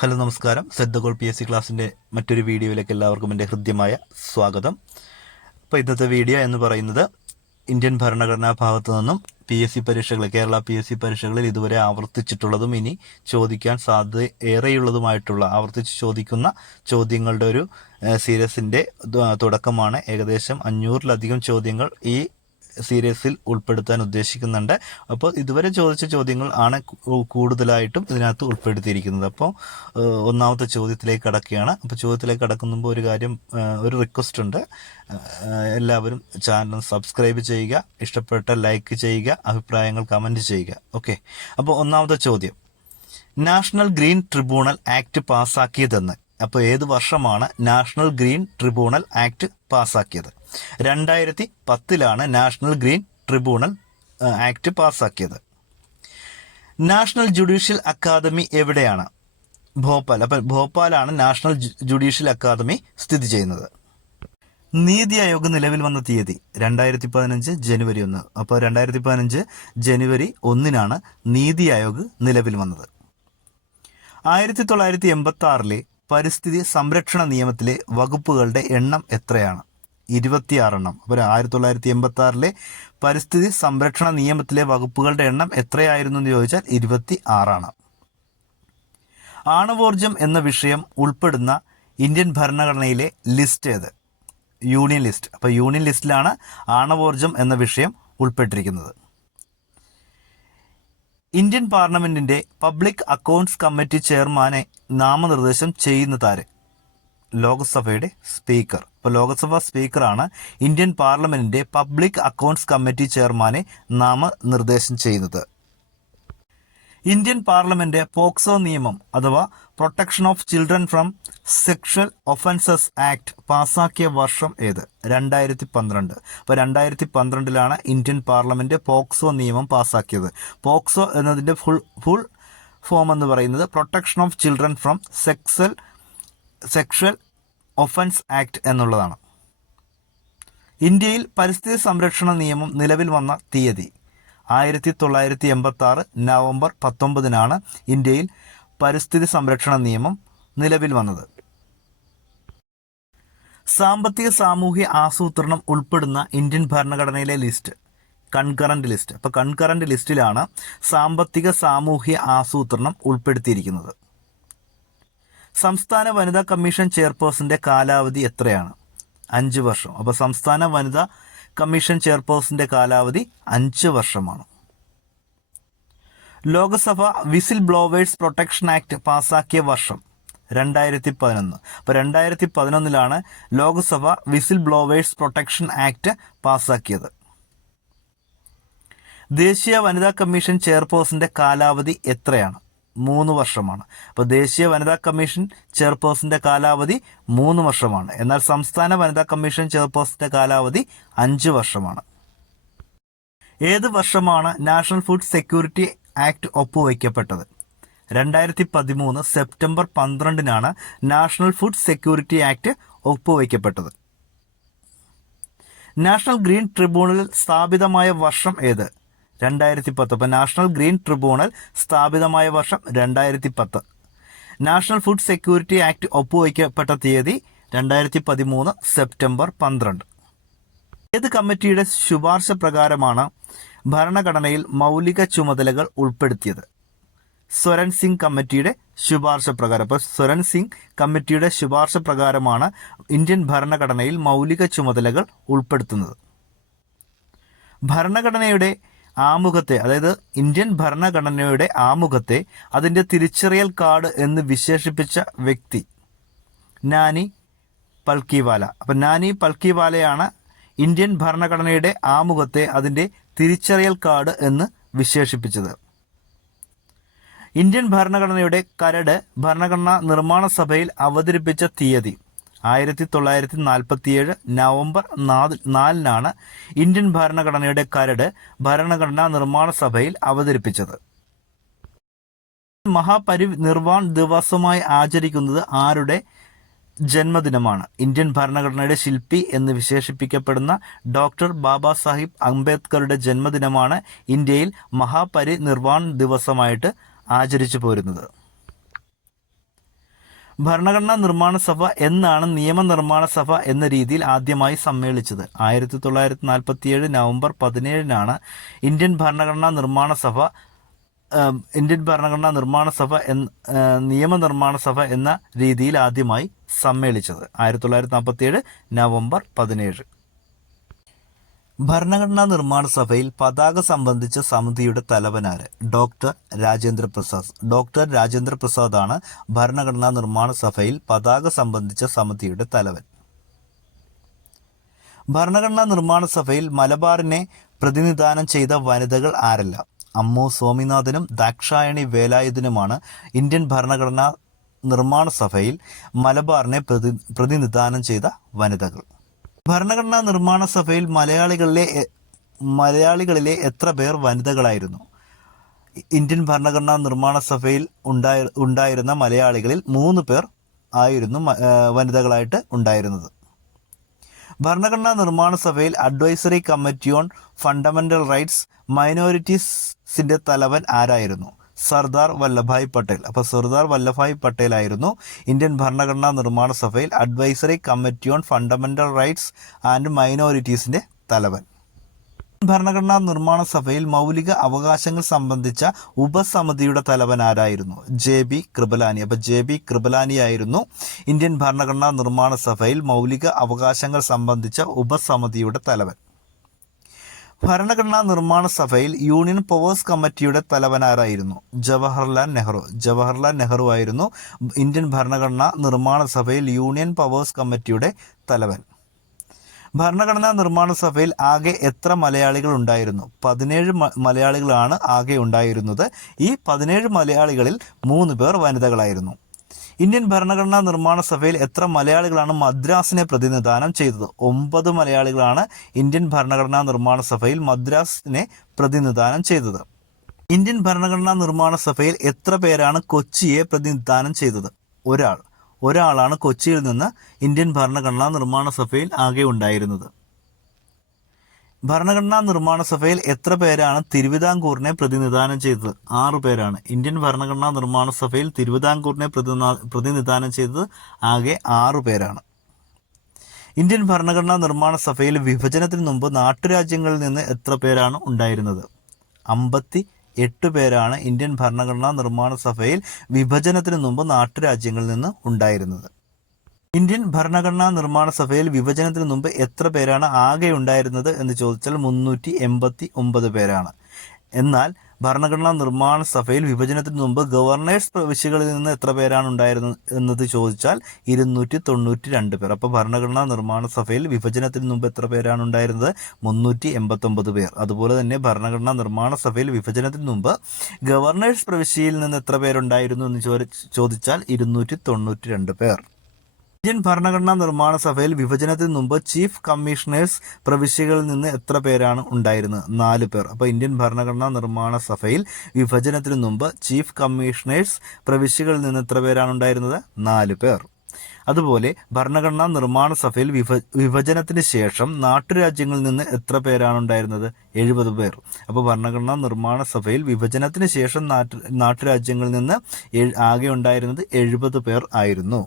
Hello നമസ്കാരം. Shraddha the goal P S C ക്ലാസ്സിന്റെ മറ്റൊരു വീഡിയോയിലേക്ക് എല്ലാവർക്കും എന്റെ ഹൃദ്യമായ സ്വാഗതം. അപ്പോൾ ഇന്നത്തെ വീഡിയോ എന്ന് പറയുന്നത് ഇന്ത്യൻ ഭരണഘടനാ ഭാഗത്തു നിന്നും പി എസ് സി പരീക്ഷകൾ കേരള പി എസ് സി പരീക്ഷകളിൽ ഇതുവരെ ആവർത്തിച്ചിട്ടുള്ളതും ഇനി ചോദിക്കാൻ സാധ്യത ഏറെയുള്ളതുമായിട്ടുള്ള ആവർത്തിച്ച് ചോദിക്കുന്ന ചോദ്യങ്ങളുടെ ഒരു സീരീസിന്റെ തുടക്കമാണ്. ഏകദേശം അഞ്ഞൂറിലധികം ചോദ്യങ്ങൾ ഈ സീരീസിൽ ഉൾപ്പെടുത്താൻ ഉദ്ദേശിക്കുന്നുണ്ട്. അപ്പോൾ ഇതുവരെ ചോദിച്ച ചോദ്യങ്ങൾ ആണ് കൂടുതലായിട്ടും ഇതിനകത്ത് ഉൾപ്പെടുത്തിയിരിക്കുന്നത്. അപ്പോൾ ഒന്നാമത്തെ ചോദ്യത്തിലേക്ക് കടക്കുകയാണ്. അപ്പോൾ ചോദ്യത്തിലേക്ക് കടക്കുമ്പോൾ ഒരു കാര്യം ഒരു റിക്വസ്റ്റ് ഉണ്ട്. എല്ലാവരും ചാനൽ സബ്സ്ക്രൈബ് ചെയ്യുക ഇഷ്ടപ്പെട്ട ലൈക്ക് ചെയ്യുക അഭിപ്രായങ്ങൾ കമന്റ് ചെയ്യുക. ഓക്കെ അപ്പോൾ ഒന്നാമത്തെ ചോദ്യം. നാഷണൽ ഗ്രീൻ ട്രിബ്യൂണൽ ആക്ട് പാസ്സാക്കിയതെന്ന് അപ്പോൾ ഏത് വർഷമാണ് നാഷണൽ ഗ്രീൻ ട്രിബ്യൂണൽ ആക്ട് പാസ്സാക്കിയത് രണ്ടായിരത്തി പത്തിലാണ് നാഷണൽ ഗ്രീൻ ട്രിബ്യൂണൽ ആക്ട് പാസ്സാക്കിയത് നാഷണൽ ജുഡീഷ്യൽ അക്കാദമി എവിടെയാണ്? ഭോപ്പാൽ. അപ്പം ഭോപ്പാലാണ് നാഷണൽ ജുഡീഷ്യൽ അക്കാദമി സ്ഥിതി ചെയ്യുന്നത്. നീതി ആയോഗ് നിലവിൽ വന്ന തീയതി രണ്ടായിരത്തി പതിനഞ്ച് ജനുവരി ഒന്ന്. അപ്പോൾ രണ്ടായിരത്തി പതിനഞ്ച് ജനുവരി ഒന്നിനാണ് നീതി ആയോഗ് നിലവിൽ വന്നത്. ആയിരത്തി തൊള്ളായിരത്തി എൺപത്തി ആറിലെ പരിസ്ഥിതി സംരക്ഷണ നിയമത്തിലെ വകുപ്പുകളുടെ എണ്ണം എത്രയാണ്? ഇരുപത്തിയാറെണ്ണം. അപ്പോൾ ആയിരത്തി തൊള്ളായിരത്തി എൺപത്തി ആറിലെ പരിസ്ഥിതി സംരക്ഷണ നിയമത്തിലെ വകുപ്പുകളുടെ എണ്ണം എത്രയായിരുന്നു എന്ന് ചോദിച്ചാൽ ഇരുപത്തി ആറാണ് ആണവോർജം എന്ന വിഷയം ഉൾപ്പെടുന്ന ഇന്ത്യൻ ഭരണഘടനയിലെ ലിസ്റ്റ് ഏത്? Union list. അപ്പോൾ യൂണിയൻ ലിസ്റ്റിലാണ് ആണവോർജം എന്ന വിഷയം ഉൾപ്പെട്ടിരിക്കുന്നത്. ഇന്ത്യൻ പാർലമെന്റിന്റെ പബ്ലിക് അക്കൗണ്ട്സ് കമ്മിറ്റി ചെയർമാനെ നാമനിർദ്ദേശം ചെയ്യുന്നതാര്? ലോക്സഭയുടെ സ്പീക്കർ. ഇപ്പോൾ ലോക്സഭാ സ്പീക്കറാണ് ഇന്ത്യൻ പാർലമെന്റിന്റെ പബ്ലിക് അക്കൗണ്ട്സ് കമ്മിറ്റി ചെയർമാനെ നാമനിർദ്ദേശം ചെയ്യുന്നത്. ഇന്ത്യൻ പാർലമെന്റ് പോക്സോ നിയമം അഥവാ protection of children from sexual offences act പാസാക്കിയ വർഷം ഏത്? രണ്ടായിരത്തി പന്ത്രണ്ട് അപ്പോൾ രണ്ടായിരത്തി പന്ത്രണ്ടിലാണ് ഇന്ത്യൻ പാർലമെന്റ് പോക്സോ നിയമം പാസാക്കിയത്. പോക്സോ എന്നതിന്റെ ഫുൾ ഫുൾ ഫോം എന്ന് പറയുന്നത് protection of children from sexual sexual offence act എന്നുള്ളതാണ്. ഇന്ത്യയിൽ പരിസ്ഥിതി സംരക്ഷണ നിയമം നിലവിൽ വന്ന തീയതി ആയിരത്തി തൊള്ളായിരത്തി എൺപത്തി ആറ് നവംബർ പത്തൊമ്പതിനാണ് ഇന്ത്യയിൽ പരിസ്ഥിതി സംരക്ഷണ നിയമം നിലവിൽ വന്നത്. സാമ്പത്തിക സാമൂഹ്യ ആസൂത്രണം ഉൾപ്പെടുന്ന ഇന്ത്യൻ ഭരണഘടനയിലെ ലിസ്റ്റ് കൺകറന്റ് ലിസ്റ്റ്. അപ്പോൾ കൺകറന്റ് ലിസ്റ്റിലാണ് സാമ്പത്തിക സാമൂഹ്യ ആസൂത്രണം ഉൾപ്പെടുത്തിയിരിക്കുന്നത്. സംസ്ഥാന വനിതാ കമ്മീഷൻ ചെയർപേഴ്സന്റെ കാലാവധി എത്രയാണ്? അഞ്ച് വർഷം. അപ്പോൾ സംസ്ഥാന വനിതാ കമ്മീഷൻ ചെയർപേഴ്സന്റെ കാലാവധി അഞ്ച് വർഷമാണ്. Lok Sabha whistle blowers protection act പാസാക്കിയ വർഷം രണ്ടായിരത്തി പതിനൊന്ന് അപ്പോൾ രണ്ടായിരത്തി പതിനൊന്നിലാണ് Lok Sabha whistle blowers protection act പാസാക്കിയത്. ദേശീയ വനിതാ കമ്മീഷൻ ചെയർപേഴ്സന്റെ കാലാവധി എത്രയാണ്? മൂന്ന് വർഷമാണ്. അപ്പോൾ ദേശീയ വനിതാ കമ്മീഷൻ ചെയർപേഴ്സന്റെ കാലാവധി മൂന്ന് വർഷമാണ്. എന്നാൽ സംസ്ഥാന വനിതാ കമ്മീഷൻ ചെയർപേഴ്സന്റെ കാലാവധി അഞ്ച് വർഷമാണ്. ഏത് വർഷമാണ് നാഷണൽ ഫുഡ് സെക്യൂരിറ്റി ആക്ട് ഒപ്പുവയ്ക്കപ്പെട്ടത് രണ്ടായിരത്തി പതിമൂന്ന് സെപ്റ്റംബർ പന്ത്രണ്ടിനാണ് നാഷണൽ ഫുഡ് സെക്യൂരിറ്റി ആക്ട് ഒപ്പുവയ്ക്കപ്പെട്ടത് നാഷണൽ ഗ്രീൻ ട്രിബ്യൂണൽ സ്ഥാപിതമായ വർഷം ഏത്? രണ്ടായിരത്തി പത്ത് അപ്പോൾ നാഷണൽ ഗ്രീൻ ട്രിബ്യൂണൽ സ്ഥാപിതമായ വർഷം രണ്ടായിരത്തി പത്ത് നാഷണൽ ഫുഡ് സെക്യൂരിറ്റി ആക്ട് ഒപ്പുവയ്ക്കപ്പെട്ട തീയതി രണ്ടായിരത്തി പതിമൂന്ന് സെപ്റ്റംബർ പന്ത്രണ്ട്. ഏത് കമ്മിറ്റിയുടെ ശുപാർശ പ്രകാരമാണ് ഭരണഘടനയിൽ മൗലിക ചുമതലകൾ ഉൾപ്പെടുത്തിയത്? സ്വരൻ സിംഗ് കമ്മിറ്റിയുടെ ശുപാർശ പ്രകാരം. അപ്പോൾ സ്വരൻ സിംഗ് കമ്മിറ്റിയുടെ ശുപാർശ പ്രകാരമാണ് ഇന്ത്യൻ ഭരണഘടനയിൽ മൗലിക ചുമതലകൾ ഉൾപ്പെടുത്തുന്നത്. ഭരണഘടനയുടെ ആമുഖത്തെ അതായത് ഇന്ത്യൻ ഭരണഘടനയുടെ ആമുഖത്തെ അതിന്റെ തിരിച്ചറിയൽ കാർഡ് എന്ന് വിശേഷിപ്പിച്ച വ്യക്തി നാനി പൽക്കിവാല. അപ്പം നാനി പൽക്കിവാലയാണ് ഇന്ത്യൻ ഭരണഘടനയുടെ ആമുഖത്തെ അതിന്റെ തിരിച്ചറിയൽ കാർഡ് എന്ന് വിശേഷിപ്പിച്ചത്. ഇന്ത്യൻ ഭരണഘടനയുടെ കരട് ഭരണഘടനാ നിർമ്മാണ സഭയിൽ അവതരിപ്പിച്ച തീയതി. ആയിരത്തി തൊള്ളായിരത്തി നാൽപ്പത്തിയേഴ് നവംബർ നാല് നാലിനാണ് ഇന്ത്യൻ ഭരണഘടനയുടെ കരട് ഭരണഘടനാ നിർമ്മാണ സഭയിൽ അവതരിപ്പിച്ചത്. മഹാപരിനിർവാൺ ദിവസമായി ആചരിക്കുന്നത് ആരുടെ ജന്മദിനമാണ്? ഇന്ത്യൻ ഭരണഘടനയുടെ ശില്പി എന്ന് വിശേഷിപ്പിക്കപ്പെടുന്ന ഡോക്ടർ ബാബാ സാഹിബ് അംബേദ്കറുടെ ജന്മദിനമാണ് ഇന്ത്യയിൽ മഹാപരി നിർവാൺ ദിവസമായിട്ട് ആചരിച്ചു പോരുന്നത്. ഭരണഘടനാ നിർമ്മാണ സഭ എന്നാണ് നിയമനിർമ്മാണ സഭ എന്ന രീതിയിൽ ആദ്യമായി സമ്മേളിച്ചത്. ആയിരത്തി തൊള്ളായിരത്തി നാൽപ്പത്തിയേഴ് നവംബർ പതിനേഴിനാണ് ഇന്ത്യൻ ഭരണഘടനാ നിർമ്മാണ സഭ ഇന്ത്യൻ ഭരണഘടനാ നിർമ്മാണ സഭ എന്ന നിയമ നിയമനിർമ്മാണ സഭ എന്ന രീതിയിൽ ആദ്യമായി സമ്മേളിച്ചത്. ആയിരത്തി തൊള്ളായിരത്തി നാൽപ്പത്തിയേഴ് നവംബർ പതിനേഴ്. ഭരണഘടനാ നിർമ്മാണ സഭയിൽ പതാക സംബന്ധിച്ച സമിതിയുടെ തലവനാര് ഡോക്ടർ രാജേന്ദ്ര പ്രസാദ്. ഡോക്ടർ രാജേന്ദ്ര പ്രസാദാണ് ഭരണഘടനാ നിർമ്മാണ സഭയിൽ പതാക സംബന്ധിച്ച സമിതിയുടെ തലവൻ. ഭരണഘടനാ നിർമ്മാണ സഭയിൽ മലബാറിനെ പ്രതിനിധാനം ചെയ്ത വനിതകൾ ആരല്ല? അമ്മു സ്വാമിനാഥനും ദാക്ഷായണി വേലായുധനുമാണ് ഇന്ത്യൻ ഭരണഘടനാ നിർമ്മാണ സഭയിൽ മലബാറിനെ പ്രതി പ്രതിനിധാനം ചെയ്ത വനിതകൾ. ഭരണഘടനാ നിർമ്മാണ സഭയിൽ മലയാളികളിലെ മലയാളികളിലെ എത്ര പേർ വനിതകളായിരുന്നു? ഇന്ത്യൻ ഭരണഘടനാ നിർമ്മാണ സഭയിൽ ഉണ്ടായി ഉണ്ടായിരുന്ന മലയാളികളിൽ മൂന്ന് പേർ ആയിരുന്നു വനിതകളായിട്ട് ഉണ്ടായിരുന്നത്. ഭരണഘടനാ നിർമ്മാണ സഭയിൽ advisory committee on fundamental rights മൈനോറിറ്റീസിന്റെ തലവൻ ആരായിരുന്നു? സർദാർ വല്ലഭായ് പട്ടേൽ. അപ്പോൾ സർദാർ വല്ലഭായ് പട്ടേൽ ആയിരുന്നു ഇന്ത്യൻ ഭരണഘടനാ നിർമ്മാണ സഭയിൽ advisory committee on fundamental rights and മൈനോറിറ്റീസിന്റെ തലവൻ. ഭരണഘടനാ നിർമ്മാണ സഭയിൽ മൗലിക അവകാശങ്ങൾ സംബന്ധിച്ച ഉപസമിതിയുടെ തലവൻ ആരായിരുന്നു? J B Kripalani. അപ്പൊ ജെ ബി കൃപലാനി ആയിരുന്നു ഇന്ത്യൻ ഭരണഘടനാ നിർമ്മാണ സഭയിൽ മൗലിക അവകാശങ്ങൾ സംബന്ധിച്ച ഉപസമിതിയുടെ തലവൻ. ഭരണഘടനാ നിർമ്മാണ സഭയിൽ യൂണിയൻ പവേഴ്സ് കമ്മിറ്റിയുടെ തലവനാരായിരുന്നു ജവഹർലാൽ നെഹ്റു. ജവഹർലാൽ നെഹ്റു ആയിരുന്നു ഇന്ത്യൻ ഭരണഘടനാ നിർമ്മാണ സഭയിൽ യൂണിയൻ പവേഴ്സ് കമ്മിറ്റിയുടെ തലവൻ. ഭരണഘടനാ നിർമ്മാണ സഭയിൽ ആകെ എത്ര മലയാളികൾ ഉണ്ടായിരുന്നു? പതിനേഴ് മലയാളികളാണ് ആകെ ഉണ്ടായിരുന്നത്. ഈ പതിനേഴ് മലയാളികളിൽ മൂന്ന് പേർ വനിതകളായിരുന്നു. ഇന്ത്യൻ ഭരണഘടനാ നിർമ്മാണ സഭയിൽ എത്ര മലയാളികളാണ് മദ്രാസിനെ പ്രതിനിധാനം ചെയ്തത്? ഒമ്പത് മലയാളികളാണ് ഇന്ത്യൻ ഭരണഘടനാ നിർമ്മാണ സഭയിൽ മദ്രാസിനെ പ്രതിനിധാനം ചെയ്തത്. ഇന്ത്യൻ ഭരണഘടനാ നിർമ്മാണ സഭയിൽ എത്ര പേരാണ് കൊച്ചിയെ പ്രതിനിധാനം ചെയ്തത്? ഒരാൾ. ഒരാളാണ് കൊച്ചിയിൽ നിന്ന് ഇന്ത്യൻ ഭരണഘടനാ നിർമ്മാണ സഭയിൽ ആകെ ഉണ്ടായിരുന്നത്. ഭരണഘടനാ നിർമ്മാണ സഭയിൽ എത്ര പേരാണ് തിരുവിതാംകൂറിനെ പ്രതിനിധാനം ചെയ്തത്? ആറ് പേരാണ്. ഇന്ത്യൻ ഭരണഘടനാ നിർമ്മാണ സഭയിൽ തിരുവിതാംകൂറിനെ പ്രതിനിധാ പ്രതിനിധാനം ചെയ്തത് ആകെ ആറ് പേരാണ്. ഇന്ത്യൻ ഭരണഘടനാ നിർമ്മാണ സഭയിൽ വിഭജനത്തിന് മുമ്പ് നാട്ടുരാജ്യങ്ങളിൽ നിന്ന് എത്ര പേരാണ് ഉണ്ടായിരുന്നത്? അമ്പത്തി എട്ട് പേരാണ് ഇന്ത്യൻ ഭരണഘടനാ നിർമ്മാണ സഭയിൽ വിഭജനത്തിന് മുമ്പ് നാട്ടുരാജ്യങ്ങളിൽ നിന്ന് ഉണ്ടായിരുന്നത്. ഇന്ത്യൻ ഭരണഘടനാ നിർമ്മാണ സഭയിൽ വിഭജനത്തിന് മുമ്പ് എത്ര പേരാണ് ആകെ ഉണ്ടായിരുന്നത് എന്ന് ചോദിച്ചാൽ മുന്നൂറ്റി എൺപത്തി ഒമ്പത് പേരാണ്. എന്നാൽ ഭരണഘടനാ നിർമ്മാണ സഭയിൽ വിഭജനത്തിന് മുമ്പ് ഗവർണേഴ്സ് പ്രവിശ്യകളിൽ നിന്ന് എത്ര പേരാണ് ഉണ്ടായിരുന്നത് എന്നത് ചോദിച്ചാൽ ഇരുന്നൂറ്റി തൊണ്ണൂറ്റി രണ്ട് പേർ. അപ്പോൾ ഭരണഘടനാ നിർമ്മാണ സഭയിൽ വിഭജനത്തിന് മുമ്പ് എത്ര പേരാണ് ഉണ്ടായിരുന്നത്? മുന്നൂറ്റി എൺപത്തൊമ്പത് പേർ. അതുപോലെ തന്നെ ഭരണഘടനാ നിർമ്മാണ സഭയിൽ വിഭജനത്തിന് മുമ്പ് ഗവർണേഴ്സ് പ്രവിശ്യയിൽ നിന്ന് എത്ര പേരുണ്ടായിരുന്നു എന്ന് ചോദിച്ചാൽ ഇരുന്നൂറ്റി തൊണ്ണൂറ്റി രണ്ട് പേർ. ഇന്ത്യൻ ഭരണഘടനാ നിർമ്മാണ സഭയിൽ വിഭജനത്തിന് മുമ്പ് ചീഫ് കമ്മീഷണേഴ്സ് പ്രവിശ്യകളിൽ നിന്ന് എത്ര പേരാണ് ഉണ്ടായിരുന്നത്? നാല് പേർ. അപ്പോൾ ഇന്ത്യൻ ഭരണഘടനാ നിർമ്മാണ സഭയിൽ വിഭജനത്തിന് മുമ്പ് ചീഫ് കമ്മീഷണേഴ്സ് പ്രവിശ്യകളിൽ നിന്ന് എത്ര പേരാണ് ഉണ്ടായിരുന്നത്? നാല് പേർ. അതുപോലെ ഭരണഘടനാ നിർമ്മാണ സഭയിൽ വിഭ വിഭജനത്തിന് ശേഷം നാട്ടുരാജ്യങ്ങളിൽ നിന്ന് എത്ര പേരാണ് ഉണ്ടായിരുന്നത്? എഴുപത് പേർ. അപ്പോൾ ഭരണഘടനാ നിർമ്മാണ സഭയിൽ വിഭജനത്തിന് ശേഷം നാട്ടു നാട്ടുരാജ്യങ്ങളിൽ നിന്ന് ആകെ ഉണ്ടായിരുന്നത് എഴുപത് പേർ ആയിരുന്നു.